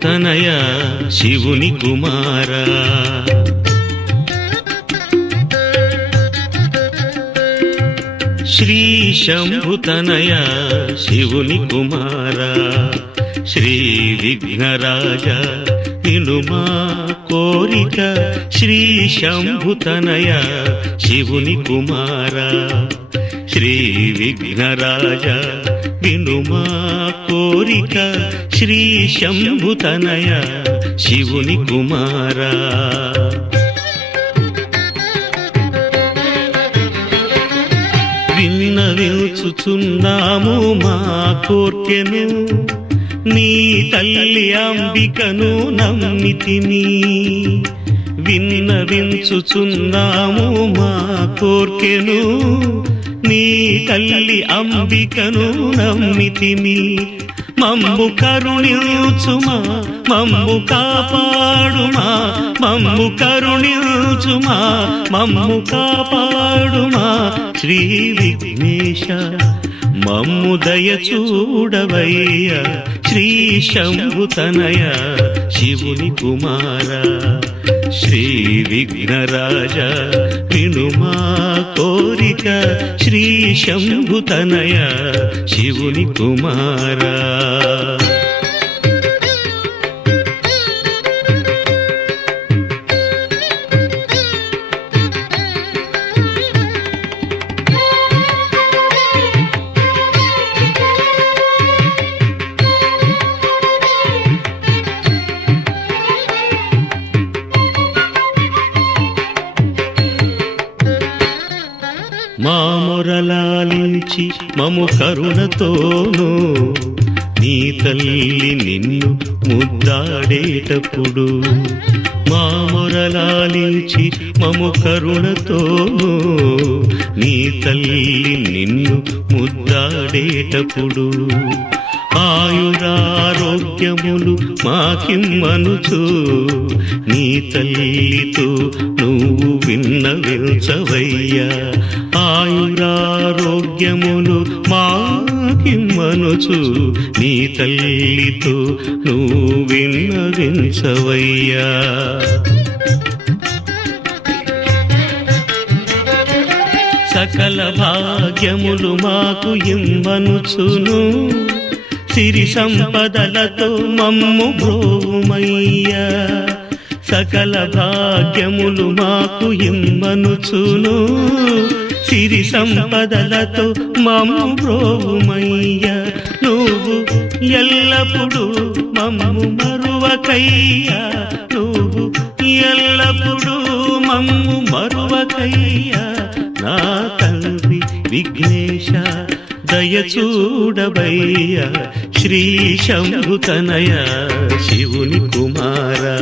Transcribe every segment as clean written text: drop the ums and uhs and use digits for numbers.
శంభుతనయ శివుని కుమారా శ్రీ శంభుతనయ శివుని కుమారా శ్రీ విఘ్నరాజ వినుమా కోరిక శ్రీ శంభుతనయ శివుని కుమారా శ్రీ విఘ్నరాజ వినుమా కోరిక శ్రీ శంభుతనయ శివుని కుమారా విన్నవించుచున్నాము మా కోర్కెను నీ తల్లి అంబికను నమ్మితిమి విన్నవించుచున్నాము మా కోర్కెను నీ తల్లి అంబికను నమ్మితిమి మమ్ము కరుణించుమా మమ్ము కాపాడుమా మమ్ము కరుణించుమా మమ్ము కాపాడుమా శ్రీ విఘ్నేశ మమ్ము దయ చూడవయ్య శ్రీ శంభుతనయ శివుని కుమారా శ్రీ విఘ్నరాజ వినుమా కోరిక శ్రీ శంభుతనయ శివుని కుమారా మా మొరలాలించి మము కరుణతోను నీ తల్లి నిన్ను ముద్దాడేటప్పుడు మా మొరలాలించి మము కరుణతోను నీ తల్లి నిన్ను ముద్దాడేటప్పుడు ఆయురారోగ్యములు మాకిమ్మనుచు నీ తల్లితో నువ్వు విన్నవించవయ్యా ఆయురారోగ్యములు మాకిమ్మనుచు నీ తల్లితో నువ్వు విన్నవించవయ్యా సకల భాగ్యములు మాకు ఇమ్మనుచును సిరి సంపదలతో మమ్ము బ్రోవుమయ్యా సకల భాగ్యములు మాకు ఇమ్మనుచును సిరి సంపదలతో మమ్ము బ్రోవుమయ్యా నువ్వు ఎల్లప్పుడూ మమ్ము మరువకయ్యా నువ్వు ఎల్లప్పుడూ మమ్ము మరువకయ్యా నా తండ్రి విఘ్నేశ దయ చూడవయ్య శ్రీ శంభుతనయ శివుని కుమారా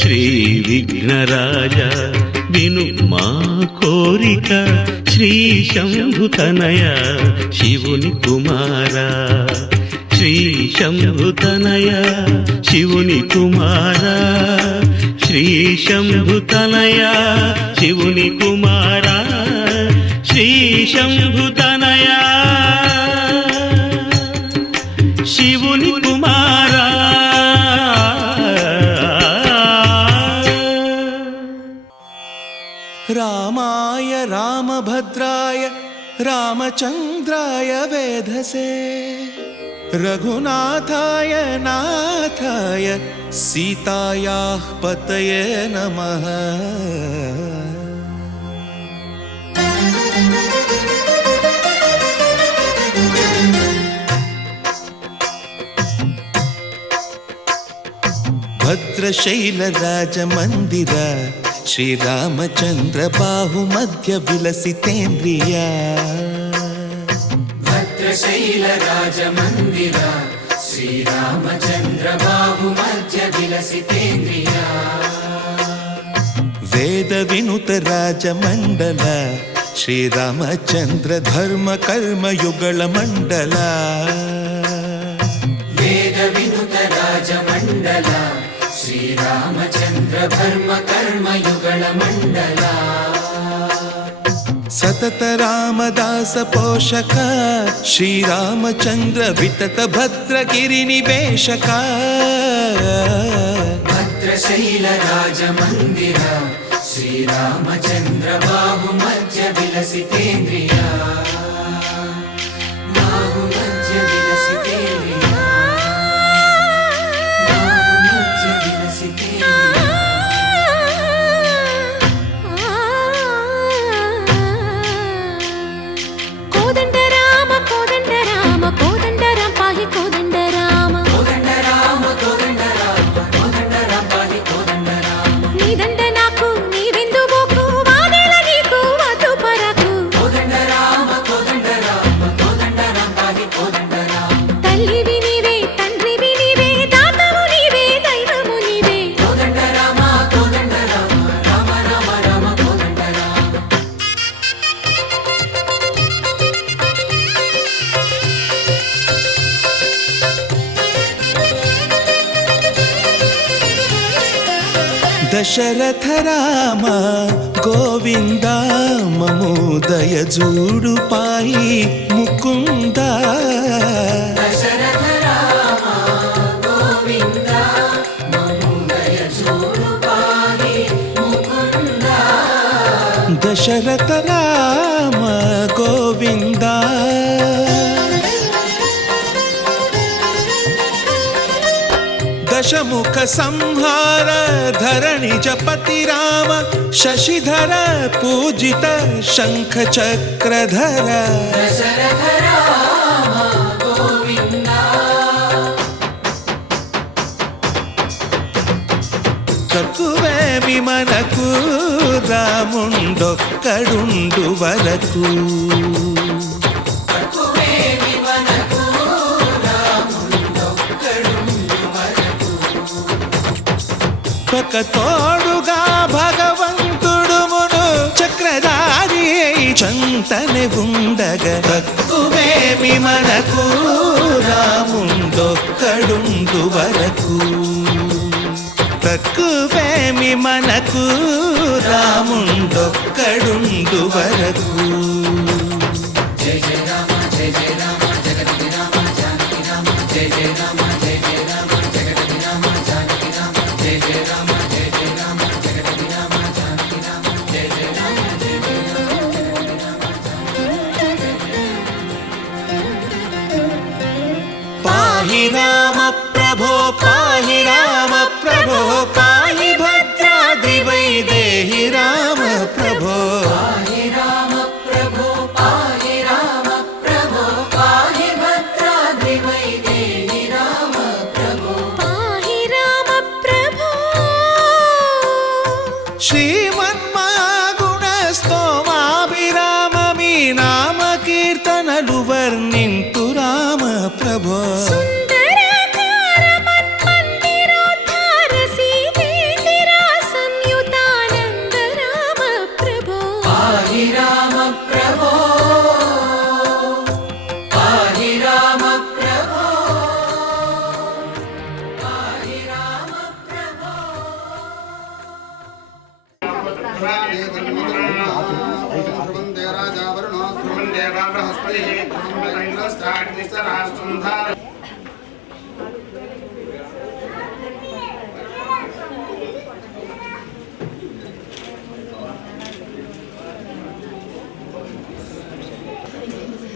శ్రీ విఘ్నరాజ విను మా కోరిక శ్రీ శంభుతనయ శివుని కుమారా శ్రీ శంభుతనయ శివుని కుమారా శ్రీ శంభుతనయ శివుని కుమారా శ్రీ శంభుతనయ శివుని కుమారా రామాయ రామభద్రాయ రామచంద్రాయ వేధసే రఘునాథాయ నాథాయ సీతాయాః పతయే నమః భద్రశైలరాజమందిర శ్రీరామచంద్ర బాహుమధ్య విలసితేంద్రియ భద్రశైలరాజమందిర శ్రీరామచంద్ర బాహుమధ్య విలసితేంద్రియ వేద వినుత రాజమండల శ్రీరామచంద్ర ధర్మ కర్మ యుగళ మండల వేద వినుత రాజమండల శ్రీరామచంద్ర ధర్మ కర్మ యుగళ మండల సతత రామదాస పోషక శ్రీరామచంద్ర వితత భద్రగిరి నివేశక शैलराजमन्दिर श्रीरामचन्द्र बाहुमध्य विलसितेन्द्रिया बाहुमध्य विलसितेन्द्रिया बाहुमध्य विलसितेन्द्रिया కోదండ రామ కోదండ రామ కోదండ రామ పాహి కోదండ రామ కోదండ రామ కోదండ రామ కోదండ రామ పాహి కోదండ రామ నీదండ నాకు నీవెందు బోకు వాదేల నీకు వద్దు పరకు కోదండ రామ కోదండ రామ కోదండ రామ పాహి కోదండ రామ తల్లివి నీవే తండ్రివి నీవే దాతవు నీవే దైవము నీవే కోదండ రామ కోదండ రామ రామ రామ రామ కోదండ రామ దశరథ రామ గోవింద మము దయజూడు పాయి ముకుంద దశరథ రామ గోవింద మము దయచూడు పాహి ముకుంద దశరథ రామ గోవింద దశముఖ సంహార ధరణి జపతి రామ శశిధర పూజిత శంఖ చక్రధర దశరథ రామ గోవింద తక్కువేమి మనకు రాముండొక్కడుండు వరకు తక్కువేమి మనకు రాముండొక్కడుండు వరకు ఒక తోడుగా భగవంతుడుమును చక్రధారి చంతనే ఉండగా తక్కువేమి మనకు రాముండొక్కడుండు వరకు తక్కువేమి మనకు రాముండొక్కడుండు వరకు జయ జయ రామ జయ జయ రామ జగతి రామ జానకి రామ జయ జయ రామ జయ జయ రామ జగతి రామ జానకి రామ జయ జయ రామ జయ జయ రామ జగతి రామ జానకి రామ జయ జయ రామ జయ జయ రామ జగతి రామ పాహి రామ ప్రభో పాహి రామ ప్రభో పాహి భద్రాద్రి వైదేహి రామ ప్రభో పాహి రామ ప్రభో పాహి రామ ప్రభో పాహి భద్రాద్రి వైదేహి రామ ప్రభో పాహి రామ ప్రభో శ్రీమన్మగుణ స్తోమాభిరామ మీ నామ కీర్తనలు వర్ణింతు రామ ప్రభో సుందరాకార మన్మందిరోద్ధార సీతేందిర సంయుతానంద రామ ప్రభో పాహి రామ ప్రభో పాహి రామ ప్రభో పాహి రామ ప్రభో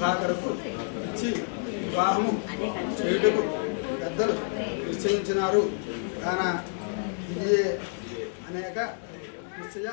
ఆఖరకు ఇచ్చి వివాహము చేయుటకు పెద్దలు నిశ్చయించినారు కాన ఇది అనేక నిశ్చయ